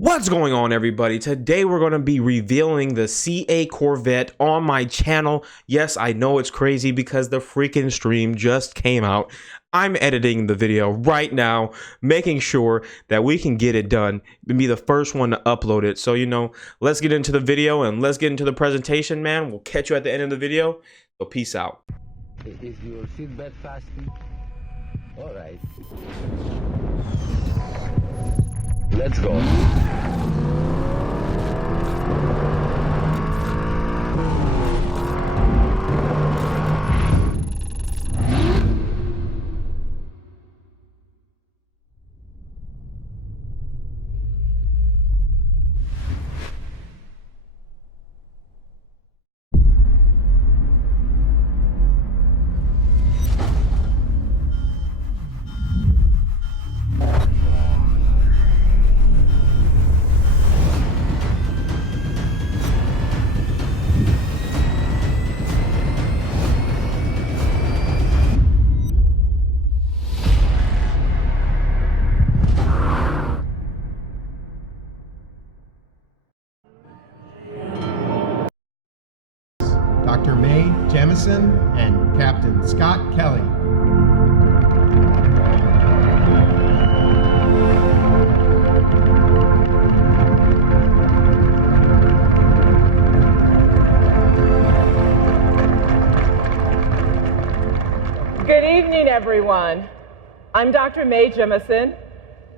What's going on, everybody? Today we're going to be revealing the CA Corvette on my channel. Yes, I know it's crazy because the freaking stream just came out. I'm editing the video right now, making sure that we can get it done and be the first one to upload it. So, let's get into the video and let's get into the presentation, man. We'll catch you at the end of the video. So peace out. Is your seatbelt fastened? All right. Let's go. Dr. Mae Jemison and Captain Scott Kelly. Good evening, everyone. I'm Dr. Mae Jemison,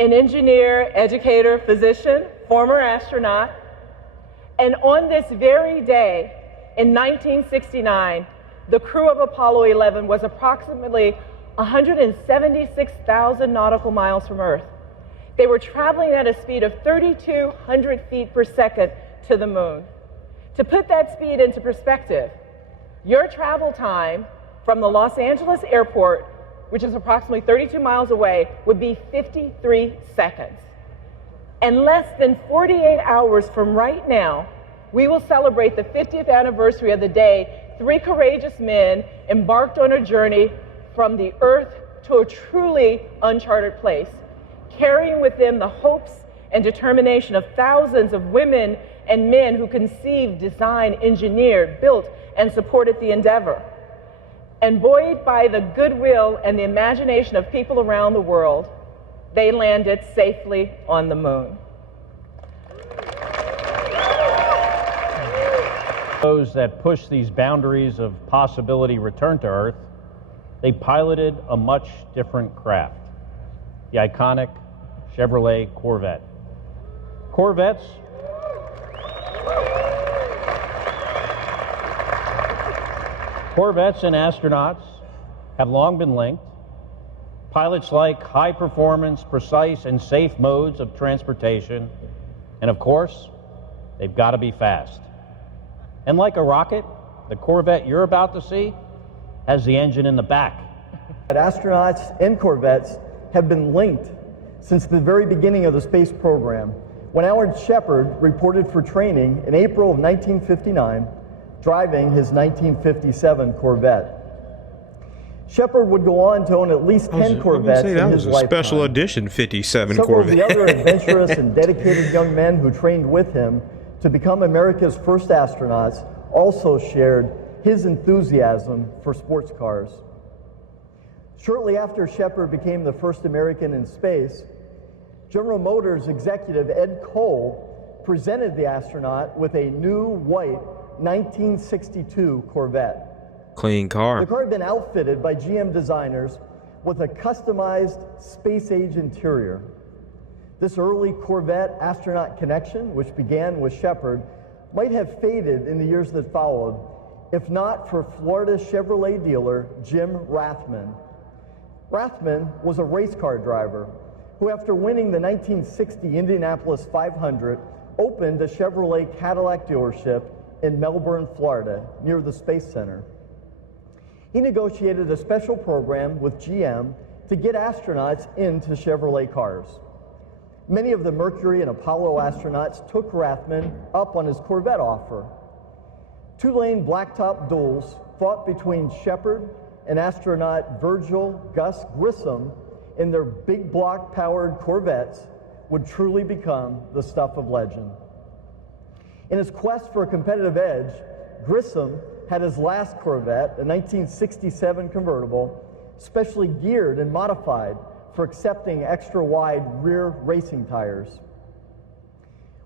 an engineer, educator, physician, former astronaut, and on this very day, in 1969, the crew of Apollo 11 was approximately 176,000 nautical miles from Earth. They were traveling at a speed of 3,200 feet per second to the moon. To put that speed into perspective, your travel time from the Los Angeles airport, which is approximately 32 miles away, would be 53 seconds. And less than 48 hours from right now, we will celebrate the 50th anniversary of the day 3 courageous men embarked on a journey from the Earth to a truly uncharted place, carrying with them the hopes and determination of thousands of women and men who conceived, designed, engineered, built, and supported the endeavor. And buoyed by the goodwill and the imagination of people around the world, they landed safely on the moon. Those that push these boundaries of possibility return to Earth, they piloted a much different craft, the iconic Chevrolet Corvette. Corvettes and astronauts have long been linked. Pilots like high performance, precise, and safe modes of transportation. And of course, they've got to be fast. And like a rocket, the Corvette you're about to see has the engine in the back. Astronauts and Corvettes have been linked since the very beginning of the space program, when Alan Shepard reported for training in April of 1959, driving his 1957 Corvette. Shepard would go on to own at least 10 Corvettes in his lifetime. That was a special edition 57 Several Corvette. of the other adventurous and dedicated young men who trained with him to become America's first astronauts also shared his enthusiasm for sports cars. Shortly after Shepard became the first American in space, General Motors executive Ed Cole presented the astronaut with a new white 1962 Corvette. Clean car. The car had been outfitted by GM designers with a customized space-age interior. This early Corvette astronaut connection, which began with Shepard, might have faded in the years that followed, if not for Florida Chevrolet dealer Jim Rathman. Rathman was a race car driver who, after winning the 1960 Indianapolis 500, opened a Chevrolet Cadillac dealership in Melbourne, Florida, near the Space Center. He negotiated a special program with GM to get astronauts into Chevrolet cars. Many of the Mercury and Apollo astronauts took Rathman up on his Corvette offer. 2-lane blacktop duels fought between Shepard and astronaut Virgil Gus Grissom in their big block-powered Corvettes would truly become the stuff of legend. In his quest for a competitive edge, Grissom had his last Corvette, a 1967 convertible, specially geared and modified for accepting extra-wide rear racing tires.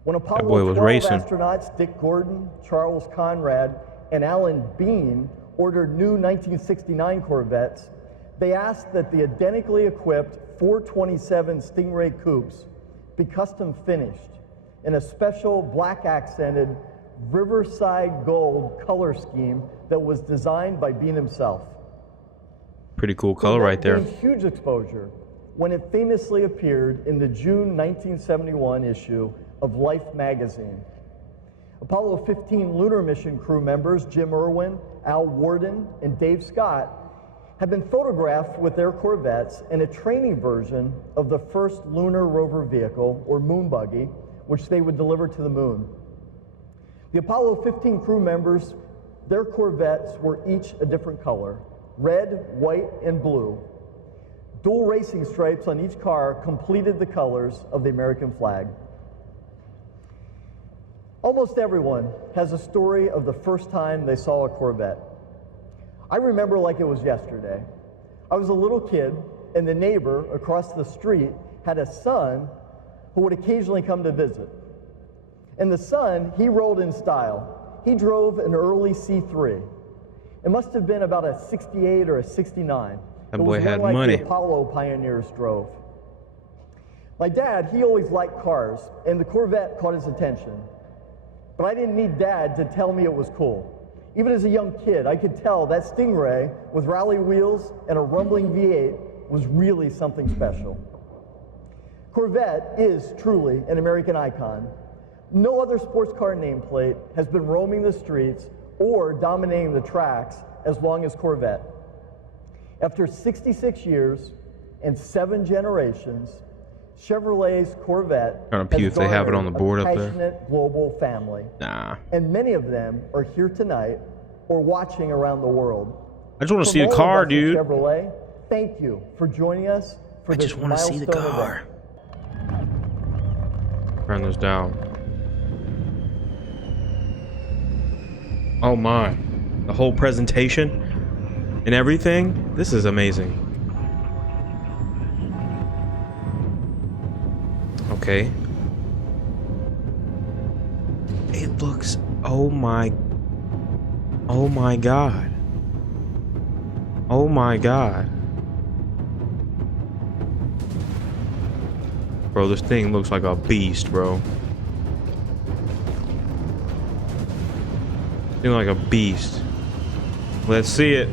When Apollo 12 astronauts Dick Gordon, Charles Conrad, and Alan Bean ordered new 1969 Corvettes, they asked that the identically equipped 427 Stingray coupes be custom finished in a special black-accented Riverside Gold color scheme that was designed by Bean himself. Pretty cool color right there. Gained huge exposure when it famously appeared in the June 1971 issue of Life magazine. Apollo 15 lunar mission crew members Jim Irwin, Al Worden, and Dave Scott have been photographed with their Corvettes in a training version of the first lunar rover vehicle, or moon buggy, which they would deliver to the moon. The Apollo 15 crew members, their Corvettes were each a different color: red, white, and blue. Dual racing stripes on each car completed the colors of the American flag. Almost everyone has a story of the first time they saw a Corvette. I remember like it was yesterday. I was a little kid, and the neighbor across the street had a son who would occasionally come to visit. And the son, he rolled in style. He drove an early C3. It must have been about a 68 or a 69. That boy had like money. The Apollo pioneers drove. My dad, he always liked cars, and the Corvette caught his attention. But I didn't need Dad to tell me it was cool. Even as a young kid, I could tell that Stingray with rally wheels and a rumbling V8 was really something special. Corvette is truly an American icon. No other sports car nameplate has been roaming the streets or dominating the tracks as long as Corvette. After 66 years and 7 generations, Chevrolet's Corvette Trying to pew if they have it on the board up there. Passionate global family. Nah. And many of them are here tonight or watching around the world. I just want to see From the all of car, us at dude. Chevrolet, thank you for joining us for I this just want to see the milestone car. event. Turn this down. Oh my. The whole presentation and everything. This is amazing. Okay. It looks, oh my god. Oh my god. Bro, this thing looks like a beast, bro. Looking like a beast. Let's see it.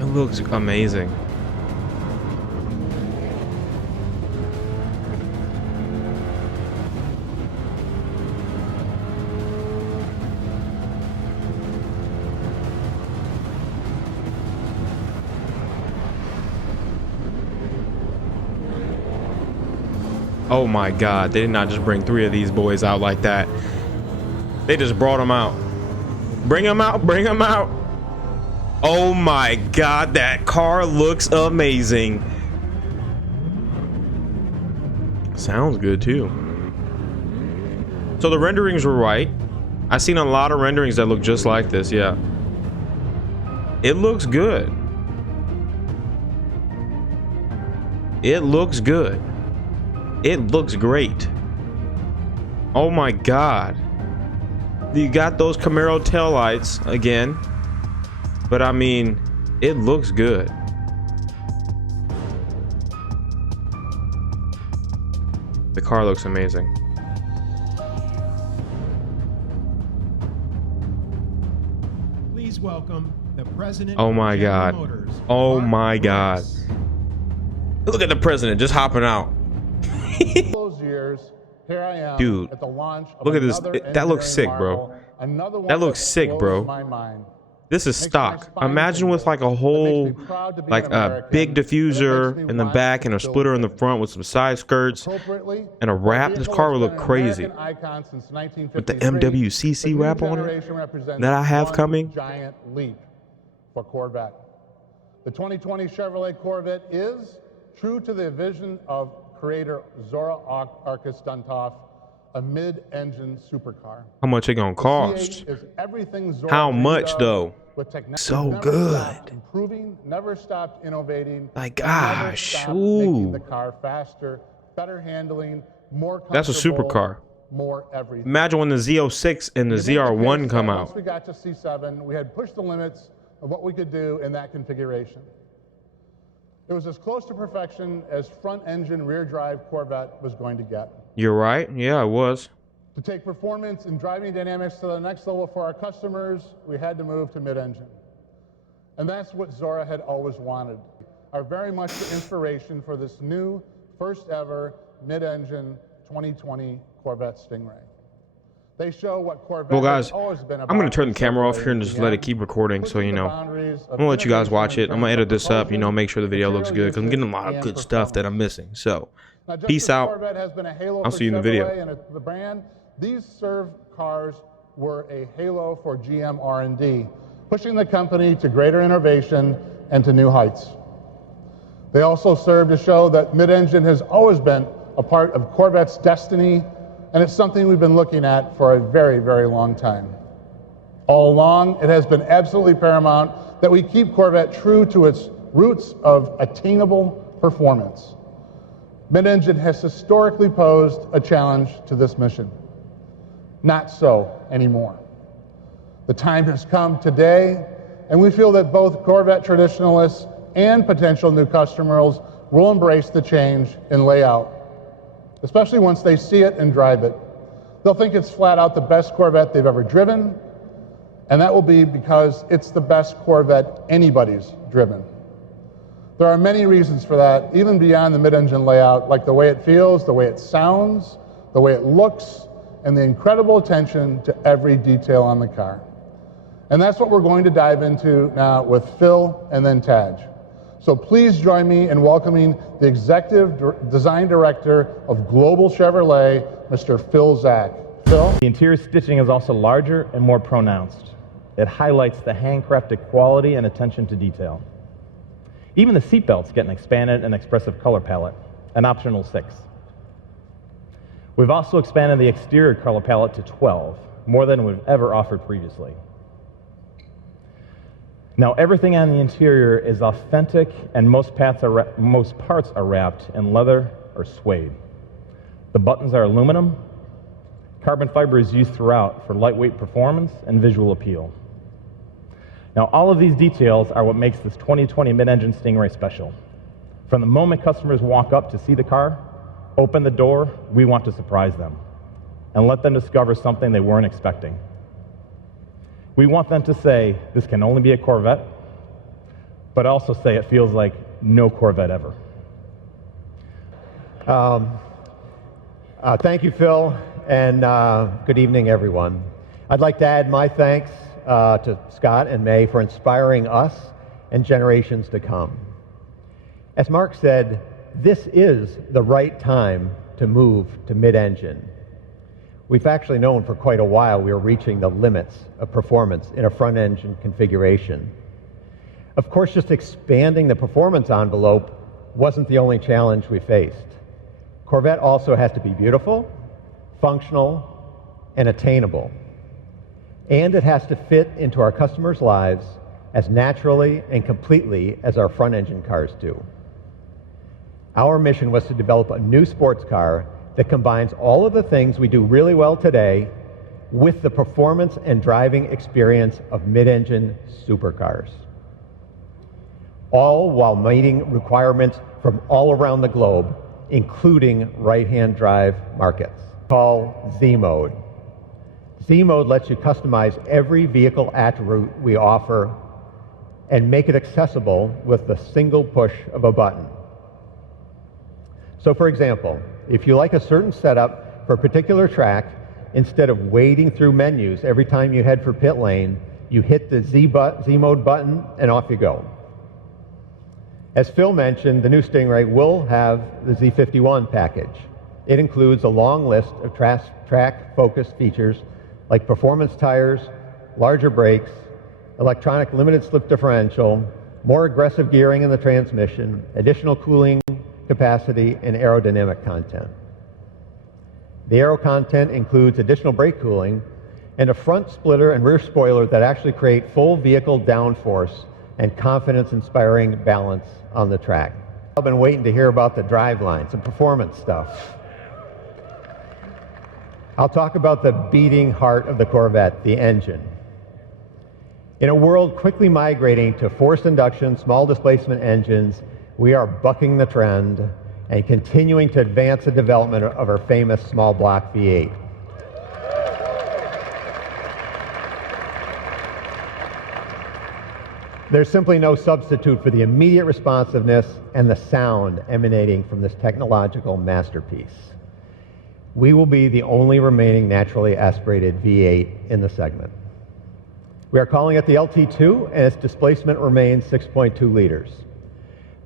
It looks amazing. Oh my god, they did not just bring 3 of these boys out like that. They just brought them out. Bring them out, bring them out. Oh my god, that car looks amazing. Sounds good too. So the renderings were right. I've seen a lot of renderings that look just like this, yeah. It looks good. It looks good. It looks great. Oh my god. You got those Camaro taillights again. But I mean, it looks good. The car looks amazing. Please welcome the president. Oh my of General god. Motors, Oh Mark my god. Brooks. Look at the president just hopping out. Those years, here I am Dude, at the launch of look at this. another That looks sick, engineering bro. marvel, another one That looks sick, blows bro. my mind. This is stock. Imagine with like a whole, like a big diffuser in the back and a splitter in the front with some side skirts and a wrap. This car would look crazy. With the MWCC wrap on it that I have coming. Giant leap for Corvette. The 2020 Chevrolet Corvette is true to the vision of creator Zora Arkus-Duntov, a mid-engine supercar. How much it gonna cost? How much though? So good. Improving, never stopped innovating. My gosh, making the car faster, better handling, more comfortable. That's a supercar. More everything. Imagine when the Z06 and the ZR1 come out. Once we got to C7, we had pushed the limits of what we could do in that configuration. It was as close to perfection as front-engine, rear-drive Corvette was going to get. You're right. Yeah, it was. To take performance and driving dynamics to the next level for our customers, we had to move to mid-engine. And that's what Zora had always wanted. Are very much the inspiration for this new, first-ever mid-engine 2020 Corvette Stingray. They show what Corvette well, guys, has always been about. I'm going to turn the camera off here and just let it keep recording so, you know, I'm going to let you guys watch it. I'm going to edit this up, you know, make sure the video looks good because I'm getting a lot of good stuff that I'm missing. So, peace out. I'll see you in the video. And the brand, these served cars were a halo for GM R&D, pushing the company to greater innovation and to new heights. They also serve to show that mid-engine has always been a part of Corvette's destiny, and it's something we've been looking at for a very, very long time. All along, it has been absolutely paramount that we keep Corvette true to its roots of attainable performance. Mid-engine has historically posed a challenge to this mission. Not so anymore. The time has come today, and we feel that both Corvette traditionalists and potential new customers will embrace the change in layout, especially once they see it and drive it. They'll think it's flat out the best Corvette they've ever driven, and that will be because it's the best Corvette anybody's driven. There are many reasons for that, even beyond the mid-engine layout, like the way it feels, the way it sounds, the way it looks, and the incredible attention to every detail on the car. And that's what we're going to dive into now with Phil and then Taj. So please join me in welcoming the Executive Design Director of Global Chevrolet, Mr. Phil Zak. Phil? The interior stitching is also larger and more pronounced. It highlights the handcrafted quality and attention to detail. Even the seatbelts get an expanded and expressive color palette, an optional 6. We've also expanded the exterior color palette to 12, more than we've ever offered previously. Now, everything on the interior is authentic, and most parts are wrapped in leather or suede. The buttons are aluminum. Carbon fiber is used throughout for lightweight performance and visual appeal. Now, all of these details are what makes this 2020 mid-engine Stingray special. From the moment customers walk up to see the car, open the door, we want to surprise them and let them discover something they weren't expecting. We want them to say, this can only be a Corvette, but also say it feels like no Corvette ever. Thank you, Phil, and good evening, everyone. I'd like to add my thanks to Scott and May for inspiring us and generations to come. As Mark said, this is the right time to move to mid-engine. We've actually known for quite a while we were reaching the limits of performance in a front-engine configuration. Of course, just expanding the performance envelope wasn't the only challenge we faced. Corvette also has to be beautiful, functional, and attainable. And it has to fit into our customers' lives as naturally and completely as our front-engine cars do. Our mission was to develop a new sports car that combines all of the things we do really well today with the performance and driving experience of mid-engine supercars, all while meeting requirements from all around the globe, including right-hand drive markets. Called Z-Mode. Z-Mode lets you customize every vehicle attribute we offer and make it accessible with the single push of a button. So for example, if you like a certain setup for a particular track, instead of wading through menus every time you head for pit lane, You hit the Z mode button and off you go. As Phil mentioned, the new Stingray will have the Z51 package. It includes a long list of track-focused features like performance tires, larger brakes, electronic limited slip differential, more aggressive gearing in the transmission, additional cooling capacity, and aerodynamic content. The aero content includes additional brake cooling and a front splitter and rear spoiler that actually create full vehicle downforce and confidence-inspiring balance on the track. I've been waiting to hear about the driveline, some performance stuff. I'll talk about the beating heart of the Corvette, the engine. In a world quickly migrating to forced induction, small displacement engines, we are bucking the trend and continuing to advance the development of our famous small block V8. There's simply no substitute for the immediate responsiveness and the sound emanating from this technological masterpiece. We will be the only remaining naturally aspirated V8 in the segment. We are calling it the LT2, and its displacement remains 6.2 liters.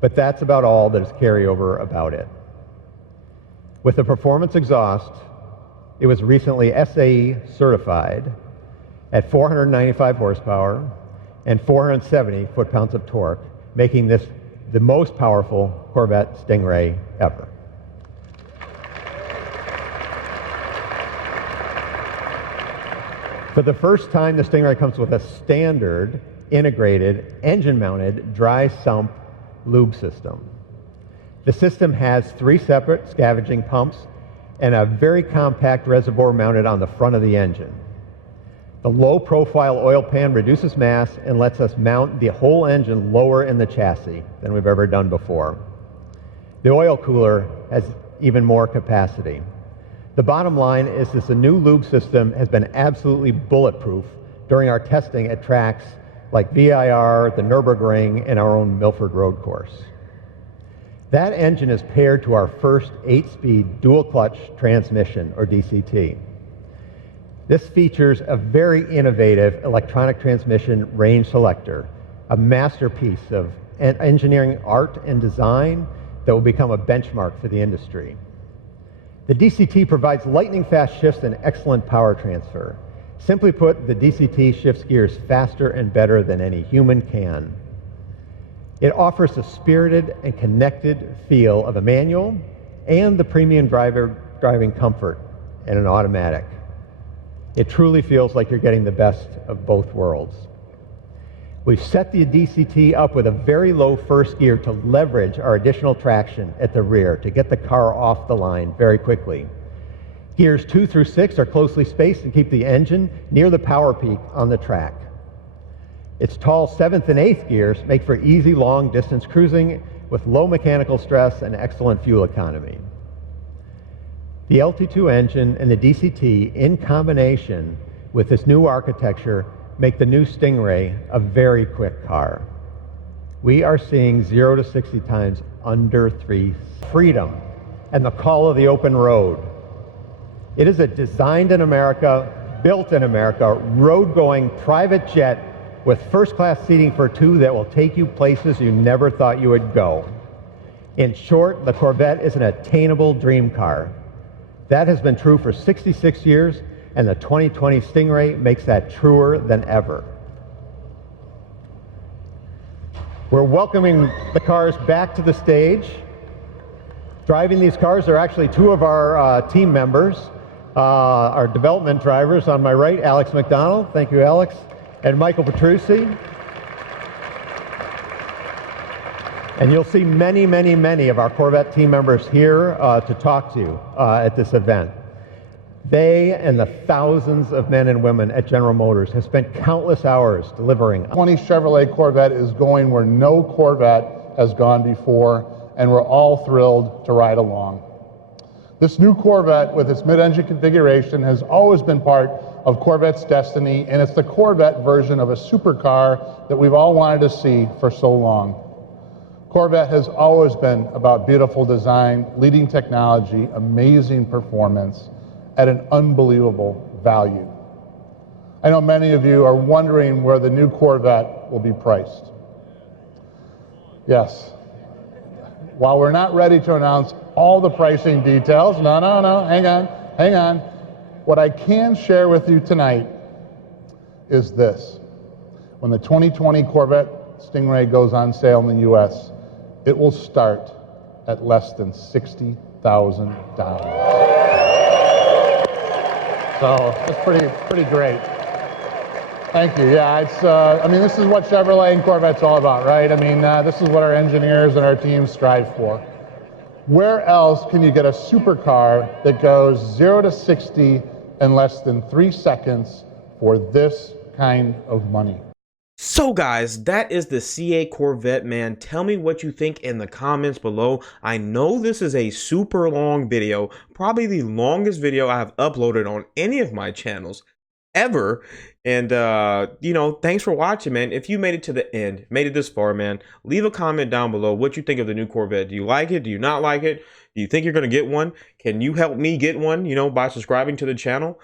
But that's about all that is carryover about it. With the performance exhaust, it was recently SAE certified at 495 horsepower and 470 foot-pounds of torque, making this the most powerful Corvette Stingray ever. For the first time, the Stingray comes with a standard, integrated, engine-mounted, dry sump lube system. The system has 3 separate scavenging pumps and a very compact reservoir mounted on the front of the engine. The low-profile oil pan reduces mass and lets us mount the whole engine lower in the chassis than we've ever done before. The oil cooler has even more capacity. The bottom line is this: the new lube system has been absolutely bulletproof during our testing at tracks like VIR, the Nürburgring, and our own Milford Road Course. That engine is paired to our first 8-speed dual-clutch transmission, or DCT. This features a very innovative electronic transmission range selector, a masterpiece of engineering art and design that will become a benchmark for the industry. The DCT provides lightning-fast shifts and excellent power transfer. Simply put, the DCT shifts gears faster and better than any human can. It offers the spirited and connected feel of a manual and the premium driving comfort in an automatic. It truly feels like you're getting the best of both worlds. We've set the DCT up with a very low first gear to leverage our additional traction at the rear to get the car off the line very quickly. Gears 2 through 6 are closely spaced and keep the engine near the power peak on the track. Its tall 7th and 8th gears make for easy long-distance cruising with low mechanical stress and excellent fuel economy. The LT2 engine and the DCT, in combination with this new architecture, make the new Stingray a very quick car. We are seeing 0 to 60 times under 3. Freedom and the call of the open road. It is a designed in America, built in America, road-going private jet with first-class seating for 2 that will take you places you never thought you would go. In short, the Corvette is an attainable dream car. That has been true for 66 years, and the 2020 Stingray makes that truer than ever. We're welcoming the cars back to the stage. Driving these cars are actually 2 of our team members, our development drivers. On my right, Alex McDonald, thank you, Alex, and Michael Petrucci. And you'll see many, many, many of our Corvette team members here to talk to you at this event. They and the thousands of men and women at General Motors have spent countless hours delivering. 20 Chevrolet Corvette is going where no Corvette has gone before, and we're all thrilled to ride along. This new Corvette with its mid-engine configuration has always been part of Corvette's destiny, and it's the Corvette version of a supercar that we've all wanted to see for so long. Corvette has always been about beautiful design, leading technology, amazing performance, at an unbelievable value. I know many of you are wondering where the new Corvette will be priced. Yes. While we're not ready to announce all the pricing details, no, hang on. What I can share with you tonight is this. When the 2020 Corvette Stingray goes on sale in the US, it will start at less than $60,000. So that's pretty great. Thank you. Yeah, it's. I mean, this is what Chevrolet and Corvette's all about, right? I mean, this is what our engineers and our teams strive for. Where else can you get a supercar that goes 0 to 60 in less than 3 seconds for this kind of money? So guys, that is the CA Corvette, man. Tell me what you think in the comments below. I know this is a super long video, probably the longest video I have uploaded on any of my channels ever. And you know, thanks for watching, man. If you made it to the end, made it this far, man, leave a comment down below what you think of the new Corvette. Do you like it? Do you not like it? Do you think you're gonna get one? Can you help me get one, you know, by subscribing to the channel?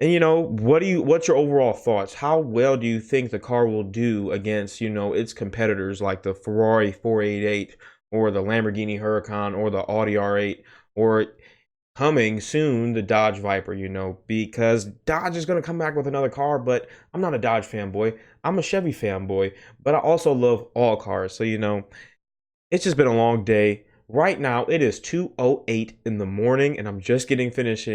And you know, what's your overall thoughts? How well do you think the car will do against, you know, its competitors like the Ferrari 488 or the Lamborghini Huracan or the Audi R8 or coming soon the Dodge Viper, you know, because Dodge is going to come back with another car, but I'm not a Dodge fanboy. I'm a Chevy fanboy, but I also love all cars. So, you know, it's just been a long day. Right now, it is 2:08 in the morning, and I'm just getting finished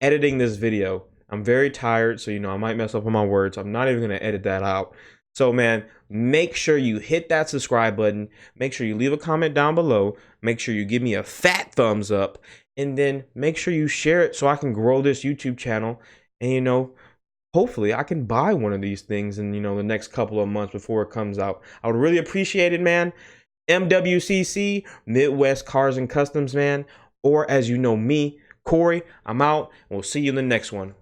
editing this video. I'm very tired, so, you know, I might mess up on my words. I'm not even going to edit that out. So, man, make sure you hit that subscribe button. Make sure you leave a comment down below. Make sure you give me a fat thumbs up. And then make sure you share it so I can grow this YouTube channel. And, you know, hopefully I can buy one of these things in, you know, the next couple of months before it comes out. I would really appreciate it, man. MWCC, Midwest Cars and Customs, man. Or as you know me, Corey, I'm out. We'll see you in the next one.